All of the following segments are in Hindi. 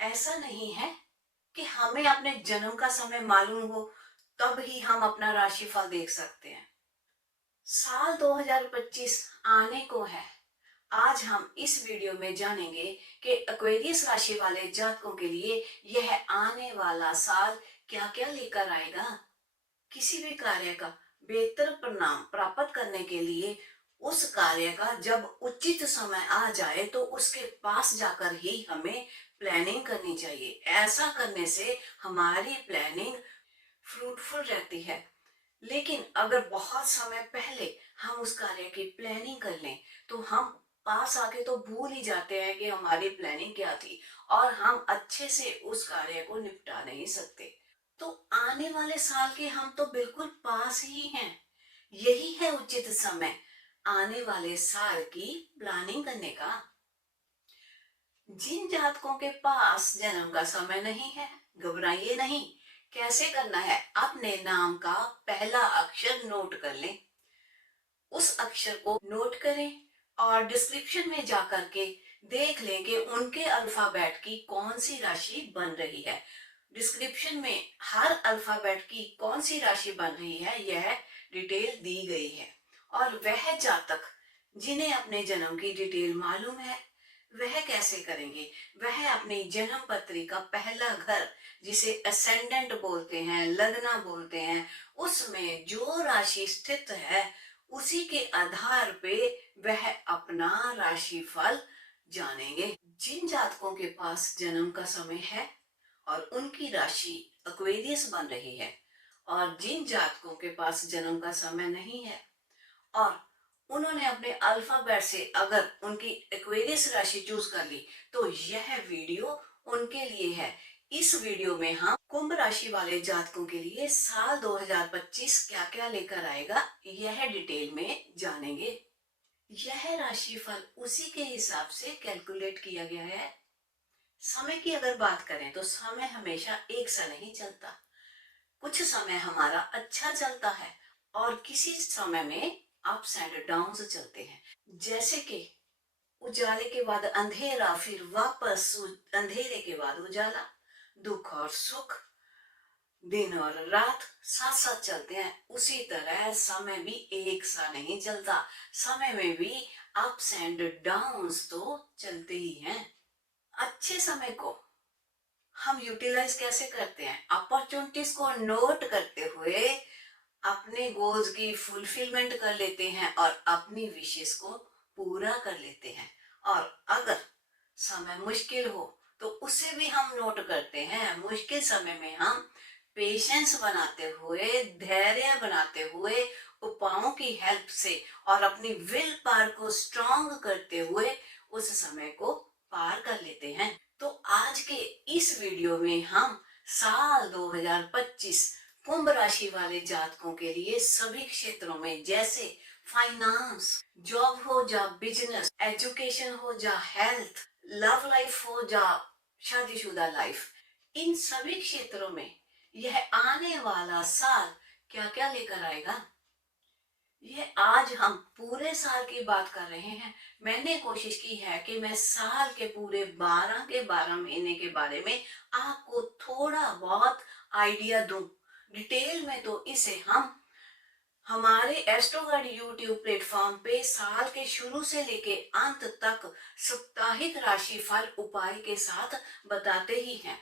ऐसा नहीं है कि हमें अपने जन्म का समय मालूम हो तब ही हम अपना राशिफल देख सकते हैं। साल 2025 आने को है। आज हम इस वीडियो में जानेंगे कि एक्वेरियस राशि वाले जातकों के लिए यह आने वाला साल क्या क्या लेकर आएगा। किसी भी कार्य का बेहतर परिणाम प्राप्त करने के लिए उस कार्य का जब उचित समय आ जाए तो उसके पास जाकर ही हमें प्लानिंग करनी चाहिए। ऐसा करने से हमारी प्लानिंग फ्रूटफुल रहती है। लेकिन अगर बहुत समय पहले हम उस कार्य की प्लानिंग कर लें तो हम पास आके तो भूल ही जाते हैं कि हमारी प्लानिंग क्या थी और हम अच्छे से उस कार्य को निपटा नहीं सकते। तो आने वाले साल के हम तो बिल्कुल पास ही हैं। यही है उचित समय आने वाले साल की प्लानिंग करने का। जिन जातकों के पास जन्म का समय नहीं है, घबराइए नहीं। कैसे करना है, अपने नाम का पहला अक्षर नोट कर लें। उस अक्षर को नोट करें और डिस्क्रिप्शन में जाकर के देख लें कि उनके अल्फाबेट की कौन सी राशि बन रही है। डिस्क्रिप्शन में हर अल्फाबेट की कौन सी राशि बन रही है यह डिटेल दी गई है। और वह जातक जिन्हें अपने जन्म की डिटेल मालूम है वह कैसे करेंगे, वह अपनी जन्म पत्री का पहला घर जिसे असेंडेंट बोलते हैं, लग्ना बोलते हैं, उसमें जो राशि स्थित है उसी के आधार पे वह अपना राशिफल जानेंगे। जिन जातकों के पास जन्म का समय है और उनकी राशि एक्वेरियस बन रही है और जिन जातकों के पास जन्म का समय नहीं है और उन्होंने अपने अल्फाबेट से अगर उनकी एक्वेरियस राशि चूज कर ली तो यह वीडियो उनके लिए है। इस वीडियो में हम कुंभ राशि वाले जातकों के लिए साल 2025 क्या क्या लेकर आएगा यह डिटेल में जानेंगे। यह राशिफल उसी के हिसाब से कैलकुलेट किया गया है। समय की अगर बात करें तो समय हमेशा एक सा नहीं चलता। कुछ समय हमारा अच्छा चलता है और किसी समय में अप्स एंड डाउन्स चलते हैं। जैसे कि उजाले के बाद अंधेरा, फिर वापस अंधेरे के बाद उजाला, दुख और सुख, दिन और रात साथ साथ चलते हैं। उसी तरह समय भी एक सा नहीं चलता। समय में भी अप्स एंड डाउन्स तो चलते ही हैं। अच्छे समय को हम यूटिलाइज कैसे करते हैं, अपॉर्चुनिटीज को नोट करते हुए अपने गोल्स की फुलफिलमेंट कर लेते हैं और अपनी विशेष को पूरा कर लेते हैं। और अगर समय मुश्किल हो तो उसे भी हम नोट करते हैं। मुश्किल समय में हम पेशेंस बनाते हुए, धैर्य बनाते हुए, उपायों की हेल्प से और अपनी विल पावर को स्ट्रांग करते हुए उस समय को पार कर लेते हैं। तो आज के इस वीडियो में हम साल 2025 कुंभ राशि वाले जातकों के लिए सभी क्षेत्रों में, जैसे फाइनेंस, जॉब हो या बिजनेस, एजुकेशन हो या हेल्थ, लव लाइफ हो या शादीशुदा लाइफ, इन सभी क्षेत्रों में यह आने वाला साल क्या क्या लेकर आएगा। ये आज हम पूरे साल की बात कर रहे हैं। मैंने कोशिश की है कि मैं साल के पूरे 12 के 12 महीने के बारे में आपको थोड़ा बहुत आइडिया दूं। डिटेल में तो इसे हम हमारे एस्ट्रोगाइड यूट्यूब प्लेटफॉर्म पे साल के शुरू से लेके अंत तक साप्ताहिक राशिफल उपाय के साथ बताते ही हैं।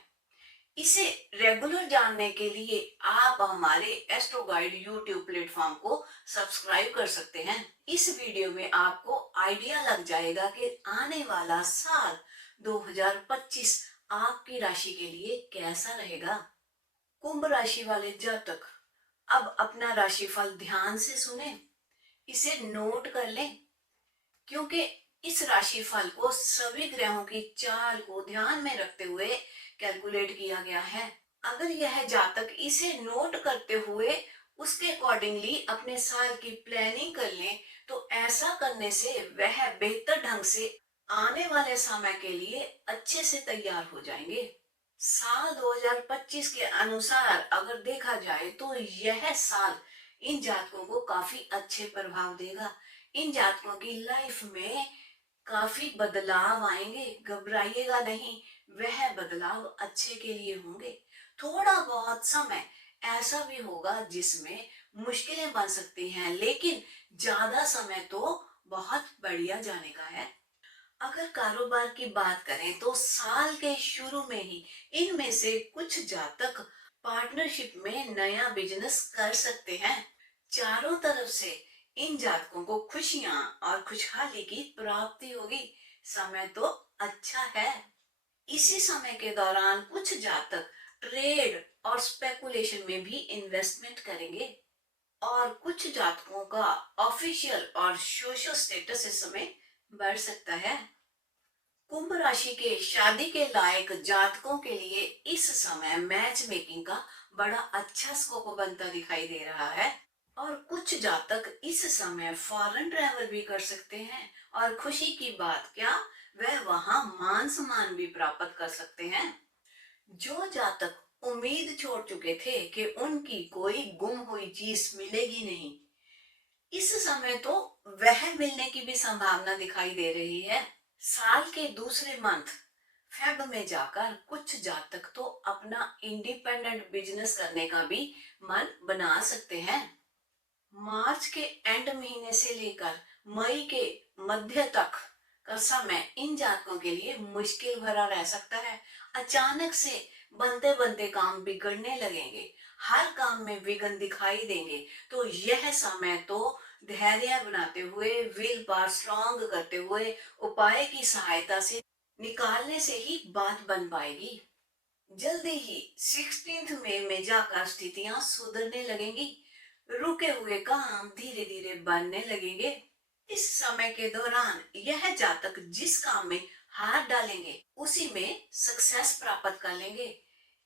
इसे रेगुलर जानने के लिए आप हमारे एस्ट्रो गाइड यूट्यूब प्लेटफॉर्म को सब्सक्राइब कर सकते हैं। इस वीडियो में आपको आइडिया लग जाएगा कि आने वाला साल 2025 आपकी राशि के लिए कैसा रहेगा। कुंभ राशि वाले जातक अब अपना राशिफल ध्यान से सुने, इसे नोट कर लें, क्योंकि इस राशिफल को सभी ग्रहों की चाल को ध्यान में रखते हुए कैलकुलेट किया गया है। अगर यह जातक इसे नोट करते हुए उसके अकॉर्डिंगली अपने साल की प्लानिंग कर लें तो ऐसा करने से वह बेहतर ढंग से आने वाले समय के लिए अच्छे से तैयार हो जाएंगे। साल 2025 के अनुसार अगर देखा जाए तो यह साल इन जातकों को काफी अच्छे प्रभाव देगा। इन जातकों की लाइफ में काफी बदलाव आएंगे, घबराइएगा नहीं। वह बदलाव अच्छे के लिए होंगे। थोड़ा बहुत समय ऐसा भी होगा जिसमें मुश्किलें बन सकती हैं, लेकिन ज्यादा समय तो बहुत बढ़िया जाने का है। अगर कारोबार की बात करें तो साल के शुरू में ही इनमें से कुछ जातक पार्टनरशिप में नया बिजनेस कर सकते हैं। चारों तरफ से इन जातकों को खुशियां और खुशहाली की प्राप्ति होगी। समय तो अच्छा है। इसी समय के दौरान कुछ जातक ट्रेड और स्पेकुलेशन में भी इन्वेस्टमेंट करेंगे, और कुछ जातकों का ऑफिशियल और सोशल स्टेटस इस समय बढ़ सकता है। कुंभ राशि के शादी के लायक जातकों के लिए इस समय मैच मेकिंग का बड़ा अच्छा स्कोप बनता दिखाई दे रहा है, और कुछ जातक इस समय फॉरेन ट्रैवल भी कर सकते हैं, और खुशी की बात क्या, वह वहां मान सम्मान भी प्राप्त कर सकते हैं। जो जातक उम्मीद छोड़ चुके थे कि उनकी कोई गुम हुई चीज मिलेगी नहीं, इस समय तो वह मिलने की भी संभावना दिखाई दे रही है। साल के दूसरे मंथ फेब में जाकर कुछ जातक तो अपना इंडिपेंडेंट बिजनेस करने का भी मन बना सकते हैं। मार्च के एंड महीने से लेकर मई के मध्य तक का समय इन जातकों के लिए मुश्किल भरा रह सकता है। अचानक से बनते बनते काम बिगड़ने लगेंगे, हर काम में विघ्न दिखाई देंगे। तो यह समय तो धैर्य बनाते हुए, विल पावर स्ट्रॉन्ग करते हुए, उपाय की सहायता से निकालने से ही बात बन पाएगी। जल्दी ही 16 मई में जाकर स्थितियां सुधरने लगेंगी। रुके हुए काम धीरे धीरे बनने लगेंगे। इस समय के दौरान यह जातक जिस काम में हाथ डालेंगे उसी में सक्सेस प्राप्त कर लेंगे।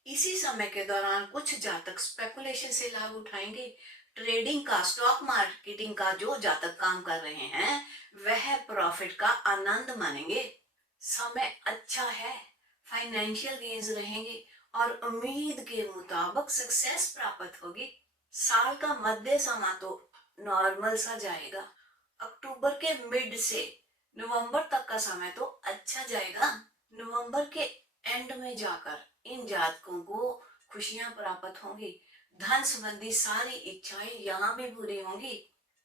इसी समय के दौरान कुछ जातक स्पेकुलेशन से लाभ उठाएंगे। ट्रेडिंग का, स्टॉक मार्केटिंग का जो जातक काम कर रहे हैं वह प्रॉफिट का आनंद मानेंगे। समय अच्छा है, फाइनेंशियल गेन्स रहेंगे और उम्मीद के मुताबिक सक्सेस प्राप्त होगी। साल का मध्य समय तो नॉर्मल सा जाएगा। अक्टूबर के मिड से नवंबर तक का समय तो अच्छा जाएगा। नवंबर के एंड में जाकर इन जातकों को खुशियां प्राप्त होंगी। धन संबंधी सारी इच्छाएं यहाँ भी पूरी होंगी,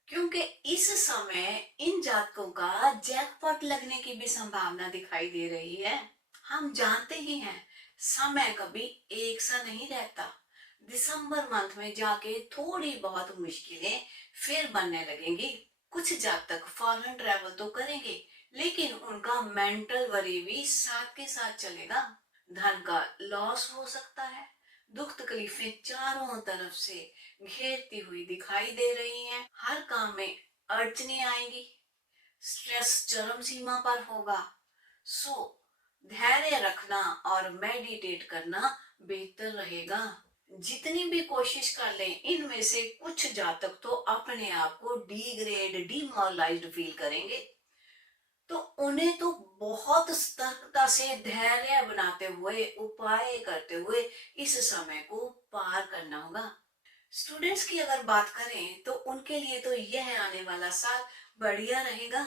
क्योंकि इस समय इन जातकों का जैकपॉट लगने की भी संभावना दिखाई दे रही है। हम जानते ही हैं समय कभी एक सा नहीं रहता। दिसंबर मंथ में जाके थोड़ी बहुत मुश्किलें फिर बनने लगेंगी। कुछ जातक फॉरेन ट्रैवल तो करेंगे, लेकिन उनका मेंटल वरी भी साथ के साथ चलेगा। धन का लॉस हो सकता है। दुख तकलीफें चारों तरफ से घेरती हुई दिखाई दे रही हैं। हर काम में अड़चने आएंगी। स्ट्रेस चरम सीमा पर होगा। सो धैर्य रखना और मेडिटेट करना बेहतर रहेगा। जितनी भी कोशिश कर लें, इनमें से कुछ जातक तो अपने आप को डिग्रेड, डिमोरलाइज्ड फील करेंगे। तो उन्हें तो बहुत सतर्कता से धैर्य बनाते हुए, उपाय करते हुए इस समय को पार करना होगा। स्टूडेंट्स की अगर बात करें तो उनके लिए तो यह आने वाला साल बढ़िया रहेगा।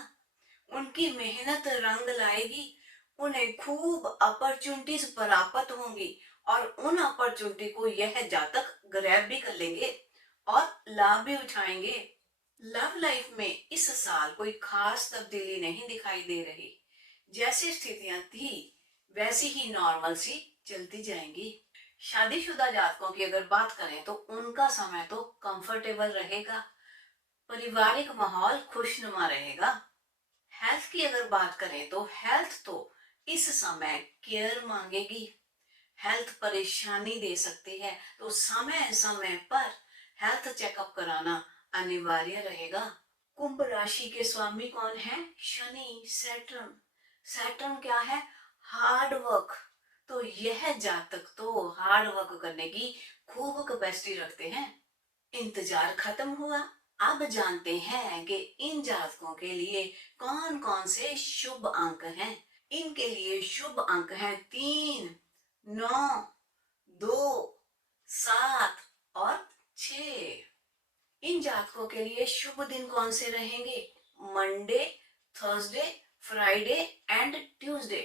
उनकी मेहनत रंग लाएगी। उन्हें खूब अपॉर्चुनिटीज प्राप्त होंगी, और उन अपॉर्चुनिटी को यह जातक ग्रैब भी कर लेंगे और लाभ भी उठाएंगे। लव लाइफ में इस साल कोई खास तब्दीली नहीं दिखाई दे रही। जैसी स्थितियां थी वैसी ही नॉर्मल सी चलती जाएंगी। शादीशुदा जातकों की अगर बात करें तो उनका समय तो कंफर्टेबल रहेगा। पारिवारिक माहौल खुशनुमा रहेगा। हेल्थ की अगर बात करें तो हेल्थ तो इस समय केयर मांगेगी। हेल्थ परेशानी दे सकती है, तो समय समय पर हेल्थ चेकअप कराना अनिवार्य रहेगा। कुंभ राशि के स्वामी कौन है? शनि, सैटर्न। सैटर्न क्या है? Hard work. तो यह जातक तो हार्ड वर्क करने की खूब कैपेसिटी रखते हैं। इंतजार खत्म हुआ। अब जानते हैं कि इन जातकों के लिए कौन कौन से शुभ अंक हैं। इनके लिए शुभ अंक हैं 3, 9, 2, 7 और 6। इन जातकों के लिए शुभ दिन कौन से रहेंगे? Monday, Thursday, Friday and Tuesday.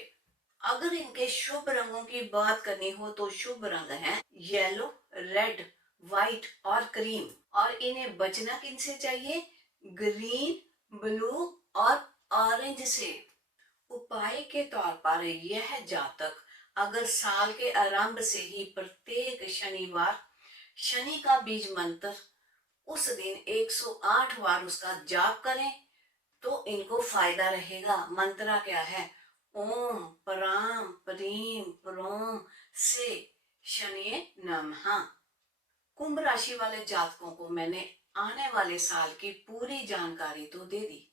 अगर इनके शुभ रंगों की बात करनी हो तो शुभ रंग है येलो, रेड, व्हाइट और क्रीम। और इन्हें बचना किनसे चाहिए? ग्रीन, ब्लू और ऑरेंज से। उपाय के तौर पर यह जातक अगर साल के आरंभ से ही प्रत्येक शनिवार शनि का बीज मंत्र उस दिन 108 बार उसका जाप करें तो इनको फायदा रहेगा। मंत्र क्या है? ओम पराम प्रीम प्रोम से शनि नमः। कुंभ राशि वाले जातकों को मैंने आने वाले साल की पूरी जानकारी तो दे दी।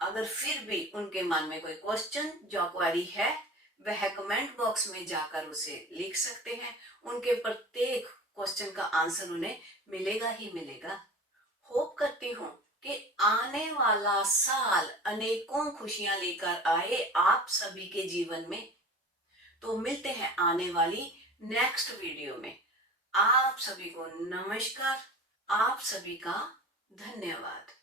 अगर फिर भी उनके मन में कोई क्वेश्चन या क्वेरी है, वह कमेंट बॉक्स में जाकर उसे लिख सकते हैं। उनके प्रत्येक क्वेश्चन का आंसर उन्हें मिलेगा ही मिलेगा। होप करती हूँ कि आने वाला साल अनेकों खुशियां लेकर आए आप सभी के जीवन में। तो मिलते हैं आने वाली नेक्स्ट वीडियो में। आप सभी को नमस्कार। आप सभी का धन्यवाद।